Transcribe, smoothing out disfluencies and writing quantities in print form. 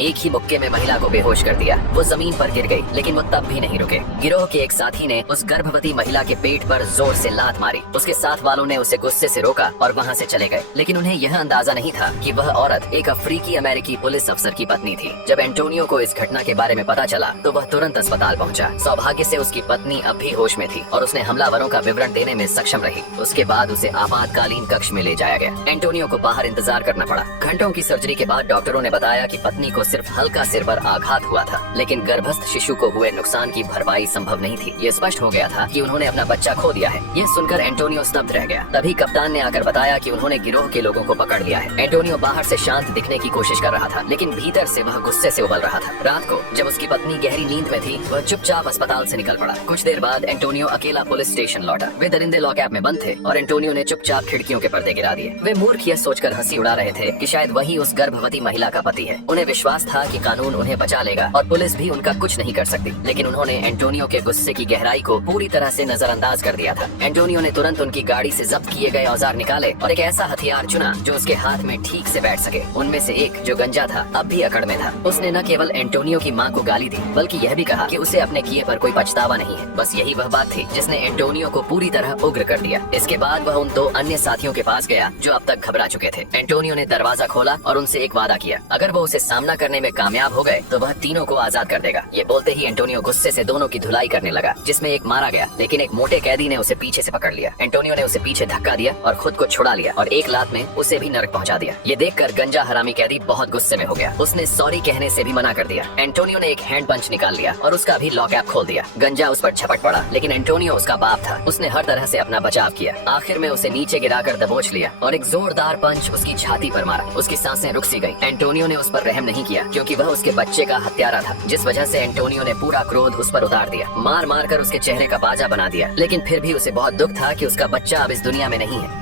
एक ही मुक्के में महिला को बेहोश कर दिया। वो जमीन पर गिर गई, लेकिन वो तब भी नहीं रुके। गिरोह के एक साथी ने उस गर्भवती महिला के पेट पर जोर से लात मारी। उसके साथ वालों ने उसे गुस्से से रोका और वहाँ से चले गए, लेकिन उन्हें यह अंदाजा नहीं था कि वह औरत एक अफ्रीकी अमेरिकी पुलिस अफसर की पत्नी थी। जब एंटोनियो को इस घटना के बारे में पता चला तो वह तुरंत अस्पताल पहुंचा। सौभाग्य से उसकी पत्नी अब भी होश में थी और उसने हमलावरों का विवरण देने में सक्षम रही। उसके बाद उसे आपातकालीन कक्ष में ले जाया गया। एंटोनियो को बाहर इंतजार करना पड़ा। घंटों की सर्जरी के बाद डॉक्टरों ने बताया कि पत्नी को सिर्फ हल्का सिर पर आघात हुआ था, लेकिन गर्भस्थ शिशु को हुए नुकसान की भरपाई संभव नहीं थी। ये स्पष्ट हो गया था कि उन्होंने अपना बच्चा खो दिया है। ये सुनकर एंटोनियो स्तब्ध रह गया। तभी कप्तान ने आकर बताया कि उन्होंने गिरोह के लोगों को पकड़ लिया है। एंटोनियो बाहर से शांत दिखने की कोशिश कर रहा था, लेकिन भीतर से वह गुस्से से उबल रहा था। रात को जब उसकी पत्नी गहरी नींद में थी, वह चुपचाप अस्पताल से निकल पड़ा। कुछ देर बाद एंटोनियो अकेला पुलिस स्टेशन लौटा। वे दरिंदे लॉकअप में बंद थे और एंटोनियो ने चुपचाप खिड़कियों के पर्दे गिरा दिए। वे मूर्ख यह सोचकर हंसी उड़ा रहे थे कि शायद वही उस गर्भवती महिला का पति है। उन्हें विश्वास था कि कानून उन्हें बचा लेगा और पुलिस भी उनका कुछ नहीं कर सकती, लेकिन उन्होंने एंटोनियो के गुस्से की गहराई को पूरी तरह से नजरअंदाज कर दिया था। एंटोनियो ने तुरंत उनकी गाड़ी से जब्त किए गए औजार निकाले और एक ऐसा हथियार चुना जो उसके हाथ में ठीक से बैठ सके। उनमें से एक, जो गंजा था, अब भी अकड़ में था। उसने न केवल एंटोनियो की मां को गाली दी, बल्कि यह भी कहा कि उसे अपने किए पर कोई पछतावा नहीं है। बस यही वह बात थी जिसने एंटोनियो को पूरी तरह उग्र कर दिया। इसके बाद वह उन दो अन्य साथियों के पास गया जो अब तक घबरा चुके थे। एंटोनियो ने दरवाजा खोला और उनसे एक वादा किया, अगर वो उसे सामना करने में कामयाब हो गए तो वह तीनों को आजाद कर देगा। ये बोलते ही एंटोनियो गुस्से से दोनों की धुलाई करने लगा, जिसमें एक मारा गया, लेकिन एक मोटे कैदी ने उसे पीछे से पकड़ लिया। एंटोनियो ने उसे पीछे धक्का दिया और खुद को छुड़ा लिया और एक लात में उसे भी नरक पहुंचा दिया। ये देखकर गंजा हरामी कैदी बहुत गुस्से में हो गया। उसने सॉरी कहने से भी मना कर दिया। एंटोनियो ने एक हैंड पंच निकाल लिया और उसका भी लॉकअप खोल दिया। गंजा उस पर झपट पड़ा, लेकिन एंटोनियो उसका बाप था। उसने हर तरह से अपना बचाव किया। आखिर में उसे नीचे गिराकर दबोच लिया और एक जोरदार पंच उसकी छाती पर मारा। उसकी सांसें रुक सी गई। एंटोनियो ने उस पर रहम नहीं किया, क्योंकि वह उसके बच्चे का हत्यारा था, जिस वजह से एंटोनियो ने पूरा क्रोध उस पर उतार दिया। मार मार कर उसके चेहरे का बाजा बना दिया, लेकिन फिर भी उसे बहुत दुख था कि उसका बच्चा अब इस दुनिया में नहीं है।